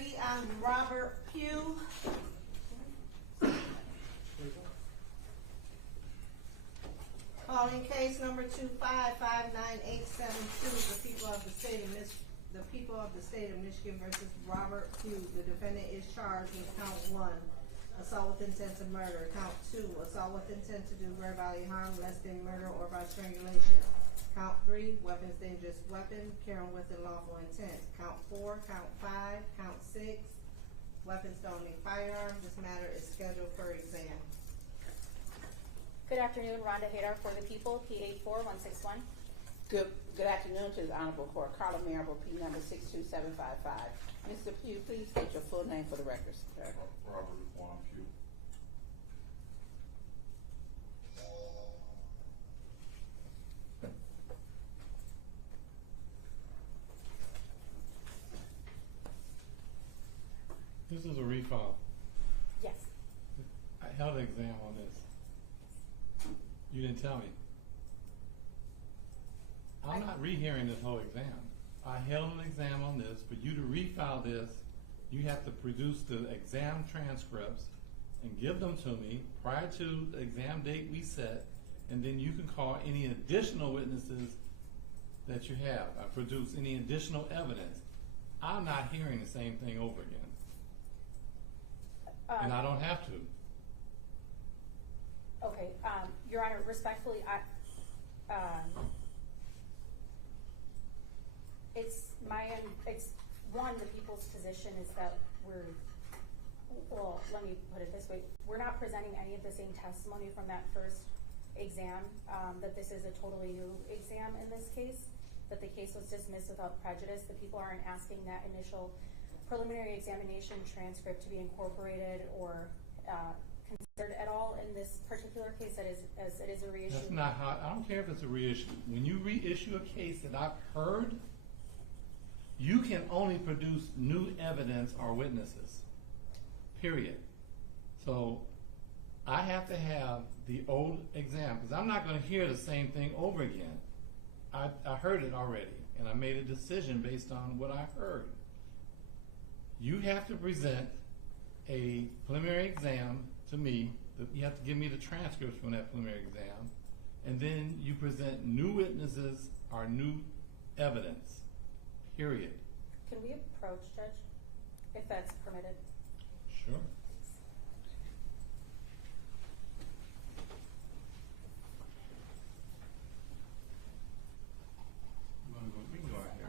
ready. I'm Robert Pugh. Calling case number 2559872. The people of the state of Michigan versus Robert Pugh. The defendant is charged with count 1, assault with intent to murder. Count 2, assault with intent to do great bodily harm, less than murder or by strangulation. Count 3, weapons dangerous weapon, carrying with unlawful intent. Count 4, count 5, count 6, weapons stoning firearms. This matter is scheduled for exam. Good afternoon, Rhonda Hadar for the people, P84161. Good afternoon to the Honorable Court. Carla Marable, P number 62755. Mr. Pugh, please state your full name for the record, sir. Robert Pugh. This is a refile. Yes. I held an exam on this. You didn't tell me. I'm not rehearing this whole exam. I held an exam on this. For you to refile this, you have to produce the exam transcripts and give them to me prior to the exam date we set, and then you can call any additional witnesses that you have. Produce any additional evidence. I'm not hearing the same thing over again. And I don't have to. Okay, Your Honor, respectfully, it's the people's position is that let me put it this way, we're not presenting any of the same testimony from that first exam, that this is a totally new exam in this case, that the case was dismissed without prejudice. The people aren't asking that initial preliminary examination transcript to be incorporated or considered at all in this particular case, as it is a reissue. That's not how. I don't care if it's a reissue. When you reissue a case that I've heard, you can only produce new evidence or witnesses. Period. So I have to have the old exam because I'm not going to hear the same thing over again. I heard it already, and I made a decision based on what I heard. You have to present a preliminary exam to me. You have to give me the transcripts from that preliminary exam, and then you present new witnesses or new evidence. Period. Can we approach, Judge, if that's permitted? Sure. We can go out here.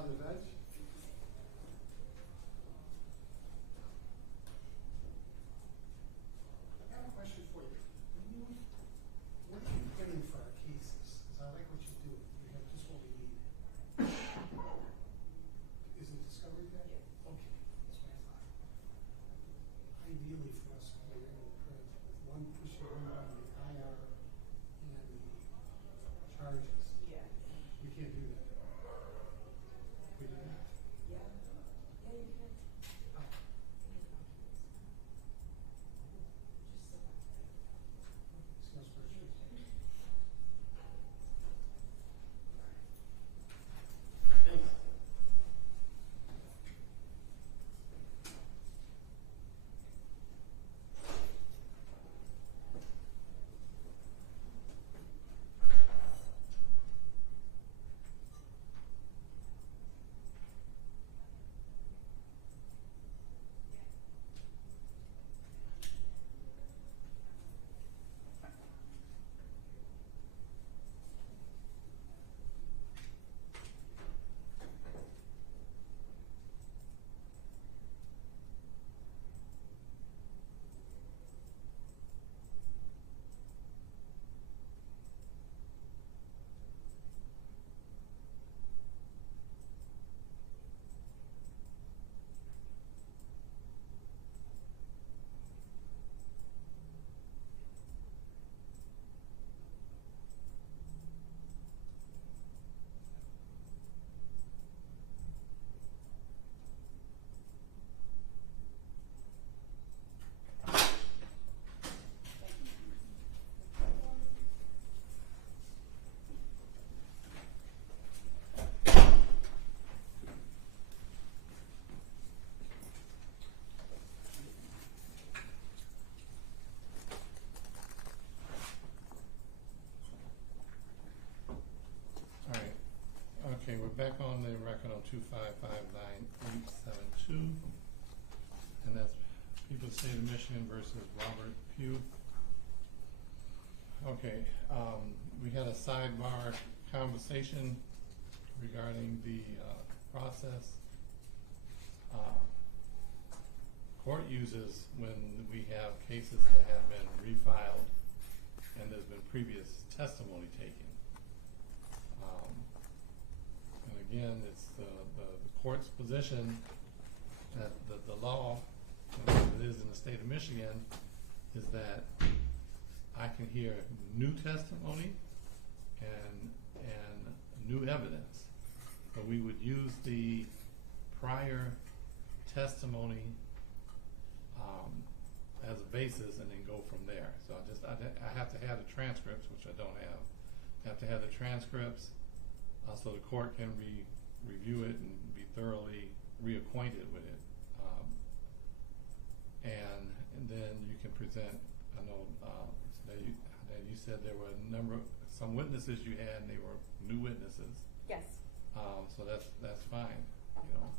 on the bench? I have a question for you. What are you getting for our cases? Because I like what you do. You have just what we need. Is it discovery day? Yeah. Okay, that's what I thought. Ideally for us, we're able to print with one pushing one on the IR and the charges. Yeah. We can't do that. We do that. Yeah. Yeah, you can. Oh. Excel spreadsheet. Thanks. Alright, okay, we're back on the record on 2559872, and that's People of the State of Michigan versus Robert Pugh. Okay, we had a sidebar conversation regarding the process. Court uses when we have cases that have been refiled and there's been previous testimony taken. And again, it's the court's position that the law, as it is in the state of Michigan, is that I can hear new testimony and new evidence, but we would use the prior testimony as a basis and then go from there. So I have to have the transcripts, which I don't have. I have to have the transcripts so the court can review it and be thoroughly reacquainted with it. And then you can present, I know that you said there were some witnesses you had and they were new witnesses. Yes. So that's fine, you know.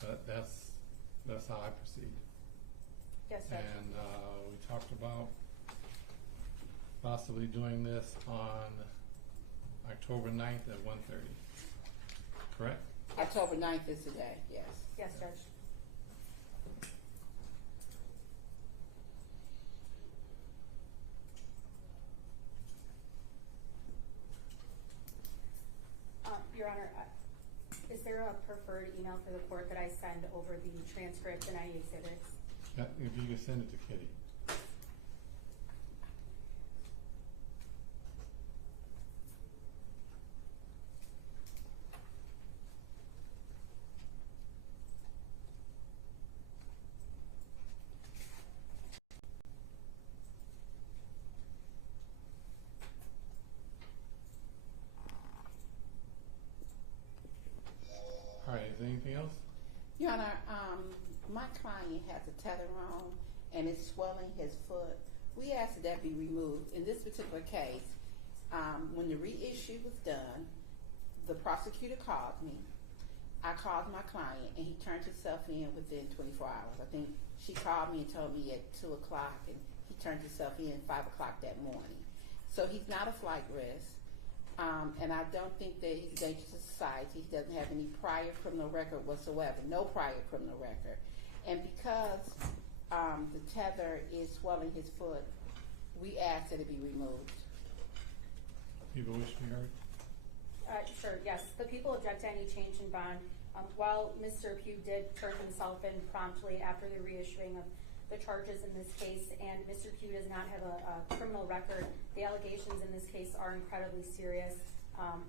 But that's how I proceed. Yes, Judge. And we talked about possibly doing this on October 9th at 1:30. Correct? October 9th is today, yes. Yes, Judge. Your Honor, is there a preferred email for the court that I send over the transcript and any exhibits? Yeah, if you could send it to Kitty. All right, is there anything else? Your Honor, my client has a tether on and it's swelling his foot. We asked that be removed. In this particular case, when the reissue was done, the prosecutor called me. I called my client and he turned himself in within 24 hours. I think she called me and told me at 2 o'clock and he turned himself in 5 o'clock that morning. So he's not a flight risk. And I don't think that he's dangerous to society. He doesn't have any prior criminal record whatsoever, no prior criminal record. And because the tether is swelling his foot, we ask that it be removed. People wish to be heard? Sure, yes. The people object to any change in bond. While Mr. Pugh did turn himself in promptly after the reissuing of the charges in this case, and Mr. Pugh does not have a criminal record, the allegations in this case are incredibly serious,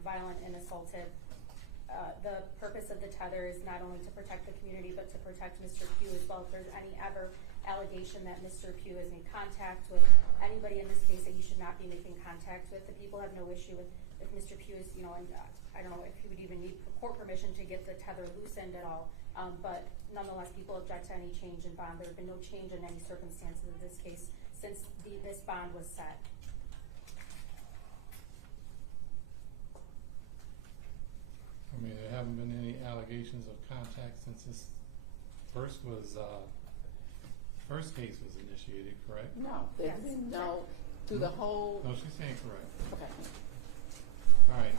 violent and assaultive. The purpose of the tether is not only to protect the community, but to protect Mr. Pugh as well. If there's any ever allegation that Mr. Pugh has made contact with anybody in this case that he should not be making contact with, the people have no issue with if Mr. Pugh is, and I don't know if he would even need court permission to get the tether loosened at all. But nonetheless, people object to any change in bond. There has been no change in any circumstances of this case since this bond was set. I mean, there haven't been any allegations of contact since this first case was initiated, correct? No, there's Yes. been no, through the whole, No, she's saying correct. okay. All right.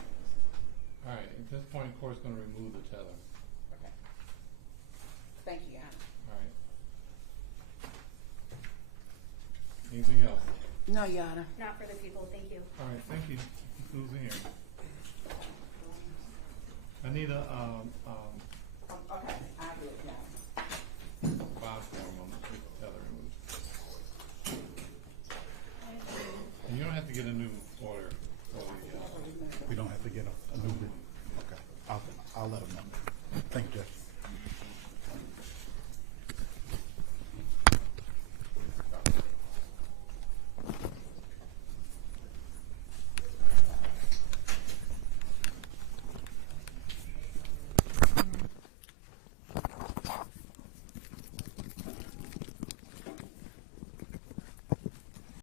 All right, at this point, the court's gonna remove the tether. Okay. Thank you, Your Honor. All right. Anything else? No, Your Honor. Not for the people. Thank you. All right, thank you. Concludes the hearing. I need a